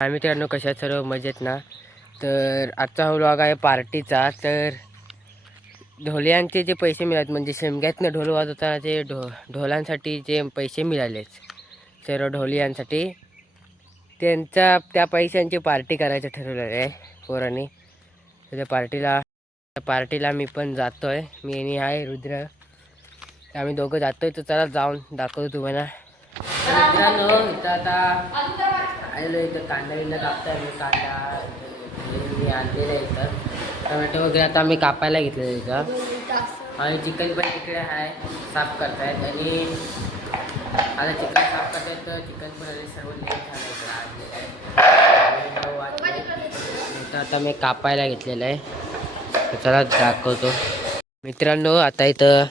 मित्रांनो, कशा सर्व मजेत ना. तर आजचा व्लॉग आहे पार्टीचा. तर ढोलियांचे जे पैसे मिळाले म्हणजे शेमग्यातनं ढोल वाजवताना जे ढोलांसाठी जे पैसे मिळालेच सर्व ढोलियांसाठी, त्या पैशांची पार्टी करायचं ठरवलं आहे पोरांनी. त्या पार्टीला मी पण जातोय. मी आणि आहे रुद्र, आम्ही दोघं जातोय. तर चला जाऊन दाखवतो तुम्हाला. मित्रांनो, इथं आता आलेलो. इथं कांदा बिंदा कापताय. मी कांदा मी आणलेलं आहे. इथं टोमॅटो वगैरे आता आम्ही कापायला घेतलेलं इथं. आणि चिकन पण तिकडे आहे, साफ करतायत. आणि आता चिकन साफ करतायत. तर चिकन पण सर्व लेट झालं. आता मी कापायला घेतलेलं आहे. तर चला दाखवतो. मित्रांनो, आता इथं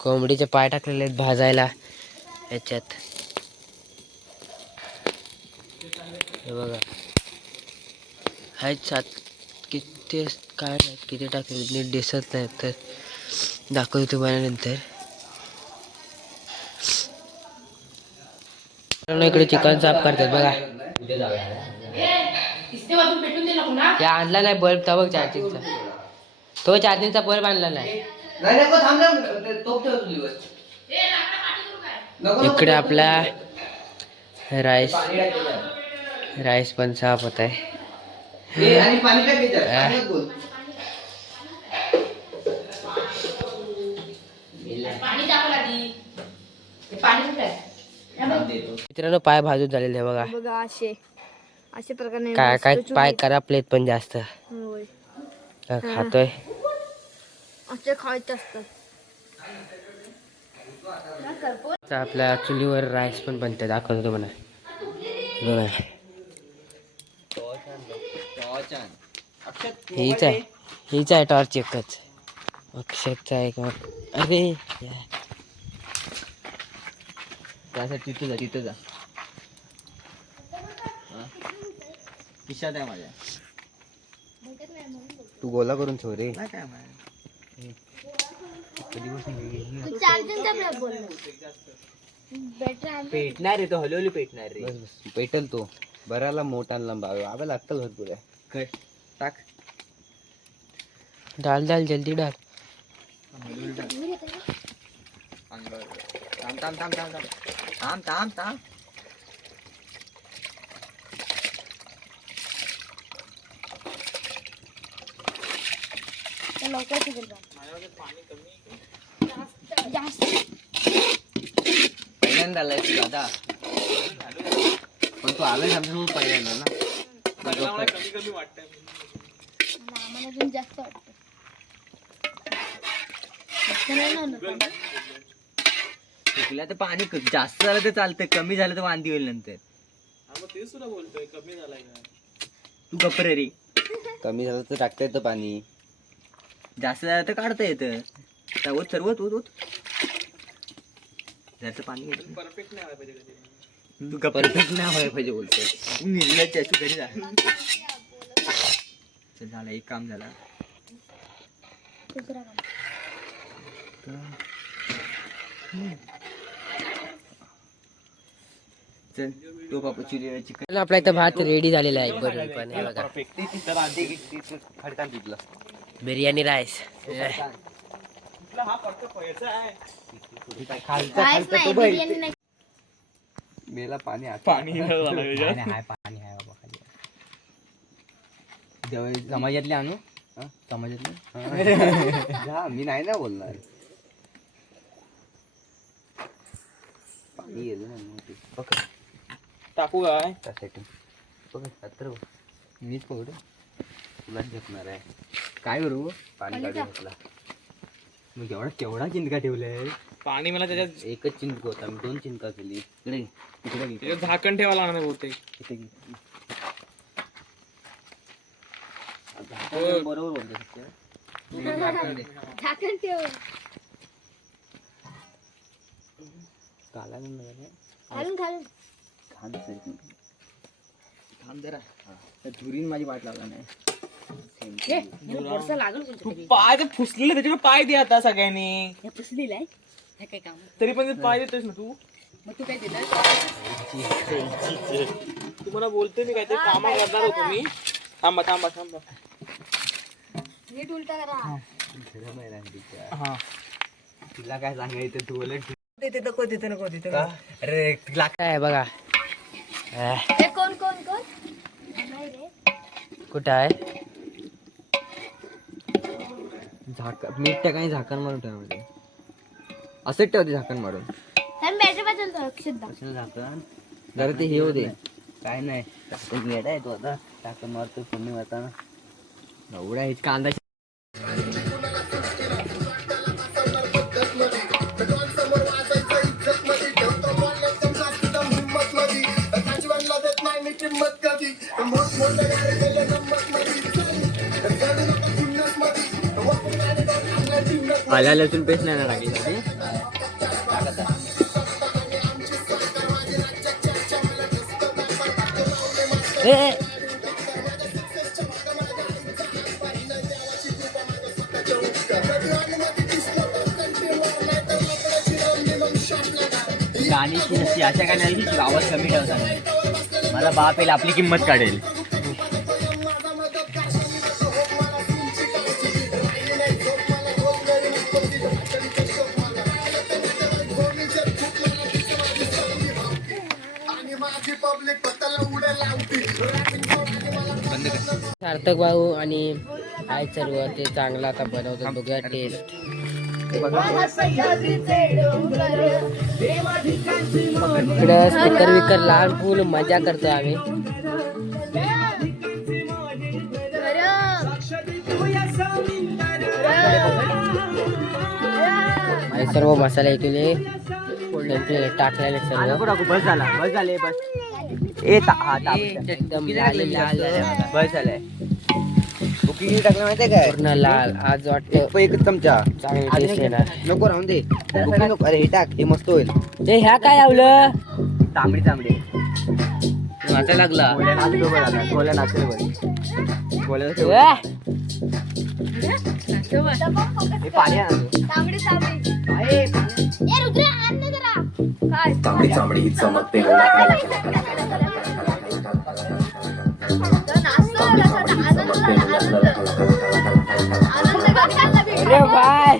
कोंबडीचे पाय टाकलेले आहेत भाजायला याच्यात. हे बघा, आहेत 7 किती काय माहीत किती टाकले, नीट दिसत नाही. तर दाखवतो तुम्हाला नंतर. इकडे चिकन साफ करतात बघा. या आणला नाही बल्ब, तर बघ चार्जिंगचा, तो चार्जिंगचा बल्ब आणला नाही. इकडे आपला राईस पण साफ होत आहे. मित्रांनो, पाय भाजून झालेले बघा. असे प्रकारे काय काय पाय करापलेत पण जास्त. खातोय असे खायचे असतात. आपल्या चुलीवर राईस पण बनते, दाखवतो तुम्हाला. हीच आहे टॉर्च एकच. अक्षरचा एक. अरे त्यासाठी तिथं जा खिशात आहे माझ्या. तू गोला करून ठेव रे. पेटणार रे तो, हलवली पेटणार रे. बस पेटल तो. बराला मोठा लांबा आवे लागतं भरपूर आहे. काय टाक, डाल जल्दी डाल. थांब. पहिल्यांदा आलाय तू दादा, पण तू आलाय आमच्यासमोर पहिल्यांदा ना. कमी वाटतंय जास्त वाटतं. तर पाणी जास्त झालं तर चालतंय, कमी झालं तर वांदी होईल नंतर. ते सुद्धा बोलतोय कमी झालाय का तू. गप्रे रे. कमी झालं तर टाकता येतं पाणी, जास्त झालं तर काढता येतं. सर्वत जास्त पाणी परफेक्ट नाही व्हायला पाहिजे. तू परफेक्ट नाही व्हायला पाहिजे बोलतोय. तू निर्लज्ज त्याची घरी जा. चल झालं, एक काम झाला. चल तो पापा चिकन. आपला इथं भात रेडी झालेला आहे. बरं पण हे बघा, बिर्याणी राईस. मेला पाणी पाणी आहे बाबा खाली. समाजातले आणू, समाजातले. मी नाही ना बोलणार. पाणी गेलं ना टाकू काय त्यासाठी. मीच पकड, तुलाच झेपणार आहे. काय करू, पाणी काढून घेतला. मग केवढा चिंतका ठेवलाय पाणी. मला त्याच्यात एकच चिंतक होता, मी 2 चिंतका केली. तिकडे झाकण ठेवायला लागणार बहुतेक. बरोबर बोलतो. झाकण ठेव. थांब जरा, धुरीन माझी वाट लागला नाही. तू पाय ते फुसलेले त्याच्याकडे पाय दे आता सगळ्यांनी. तरी पण ते पाय देतोस ना तू. तू मला बोलते मी काहीतरी काम करणार होतो मी. थांबा थांबा थांबा. हा तिला काय सांगायचं तू बोल तिथे नको तिथे नको तिथे नको. अरे तिला काय आहे बघा. कुठं आहे? मीठ टाकाय झाकण मारून ठेवायचं. असंच ठेवते झाकण मारून. झाकण जरा ते हे होते. काय नाही टाकून येडा आहे तो आता. टाकून मारतो फोडणी मारताना एवढा हेच कांदा. आल्या लसूण पेस्ट नाही ना टाकली गाणीची नसती अशा काय नाही की आवाज कमी ठेवता. मला बाप येईल आपली किंमत काढेल. सार्थक भाऊ आणि आहे सर्व ते चांगला आता बनवतात. बघूया टेस्ट. इकडं स्पीकर विकर लहान फुल मजा करतो आम्ही. आणि सर्व मसाले इकडे टाकलेले सर्व. बस झाला बस झाले बस. एकदम लाल लाल बस झालंय. बुकिंग टाकलं माहितीये काय? पूर्ण लाल. आज वाटतं एक चमचा चांगली टेस्ट येणार. नको राहून दे. बुकिंग नको. अरे हे टाक हे मस्त होईल. ते ह्या काय आवलं तांबडी तांबडी वाचा लागला. गोल्या नाचेल गोल्या हे पाणी तांबडी तांबडी ही चमकते. अरे बाय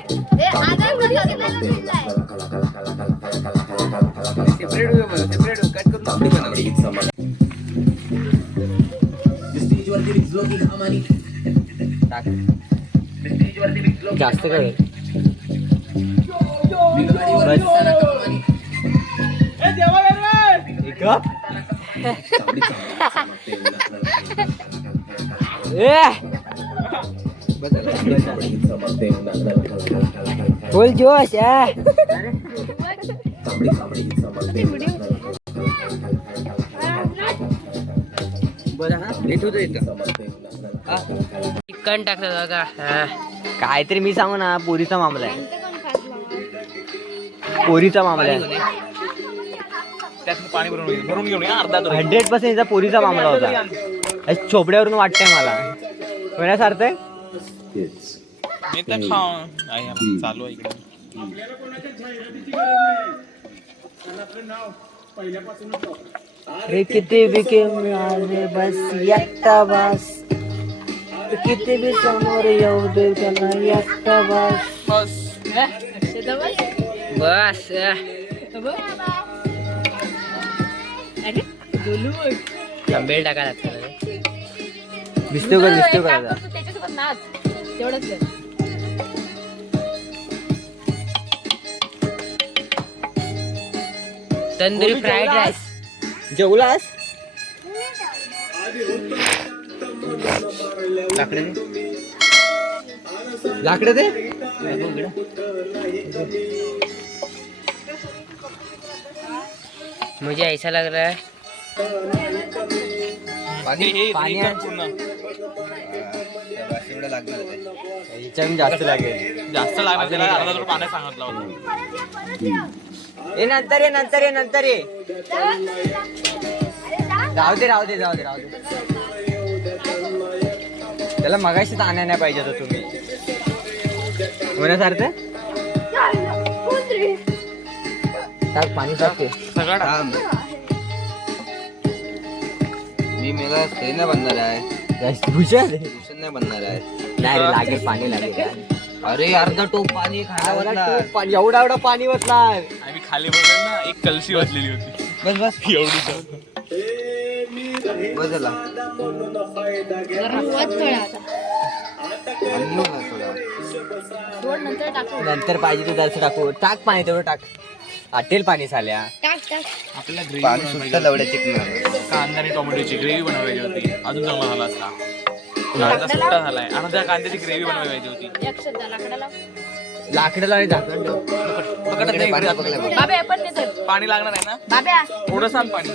जास्त काय फुल जोश आहे. चिकन टाकलं बघा. काहीतरी मी सांगू ना. पोरीचा मामला आहे. पोरीचा मामला आहे. त्यात पाणी भरून घेऊन या अर्धा. 100% पोरीचा मामला होता. चोपड्यावरून वाटतंय मला. होण्यासार्थ मी तर खाऊन चालू आहे इकडे. रे किती बिके मिळाले बस एकटा बस. किती बी समोर येऊ दे त्यांना एकटा बस. बस बेल टाकायला दिसतो का दिसतो का आता? Tandoori fried rice. जेवलास? लाकडं दे. मुझे ऐसा लग रहा है पाणी पाणी जास्त लागेल. जास्त लागणार त्याला. अर्धा लिटर पाणी सांगितलं होतं. ये नंतर ये नंतर ये नंतर ये. राहू दे राहू दे जाऊ दे राहू दे. त्याला मगाशीच आणायला नाही पाहिजे होतं तुम्ही. होण्यासार्थ टाक पाणी टाकते. मी मेला ते नाही बनणार आहे. भूषण नाही बनणार आहे. नाही रे, लागेल पाणी लागेल. अरे अर्धा टोप पाणी खायला एवढा एवढा पाणी वाचणार. आम्ही खाली बघायला ना एक कलशी वाजलेली होती. बस बस एवढी बस झाला. नंतर पाहिजे तू जरासं टाकू. टाक पाणी तेवढं टाक. आटेल पाणी साल्या. आपल्याला पाणी ग्रेव्ही सुद्धा लवड्या चिकन. कांदा आणि टोमॅटोची ग्रेव्ही बनवायची होती. अजून चांगला झाला असता. कांदा सुट्टा झालाय आणि त्या कांद्याची ग्रेव्ही बनवायची होती. लाकडाला आणि झाकण ठेव. पकडत नाही पाणी इकडे पकडलं आता. बघ. पाणी लागणार आहे ना थोडंसं आण पाणी.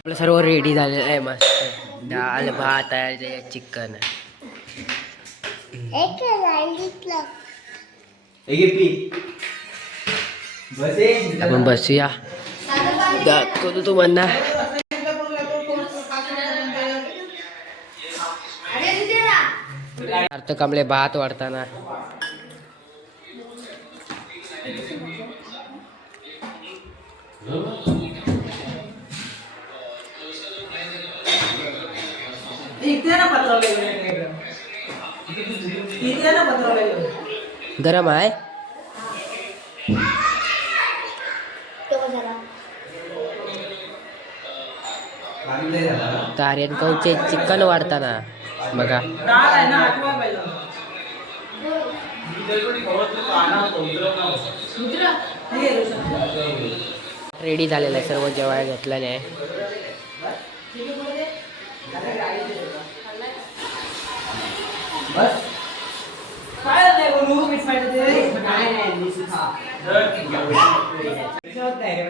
आपलं सर्व रेडी झालेलं आहे. मस्त डाळ भात आहे, चिकन आहे. आपण बसूया. दाखवतो तुम्हाला. अर्थ कांबळे भात वाढताना. गरम आहे. तार्यन कौचे चिकन वाढताना बघा. रेडी झालेलं आहे सर्व. जेवायला घेतलं नाही.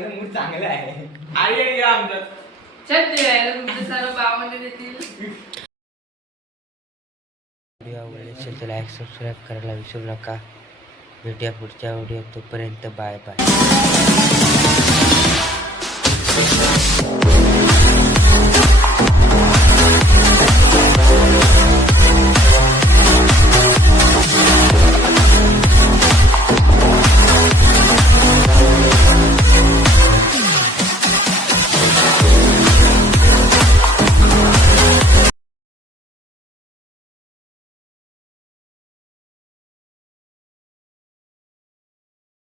मूड चांगला आहे. व्हिडिओ आवडले असेल तर लाईक सबस्क्राईब करायला विसरू नका. भेटूया पुढच्या व्हिडिओ. तोपर्यंत बाय बाय.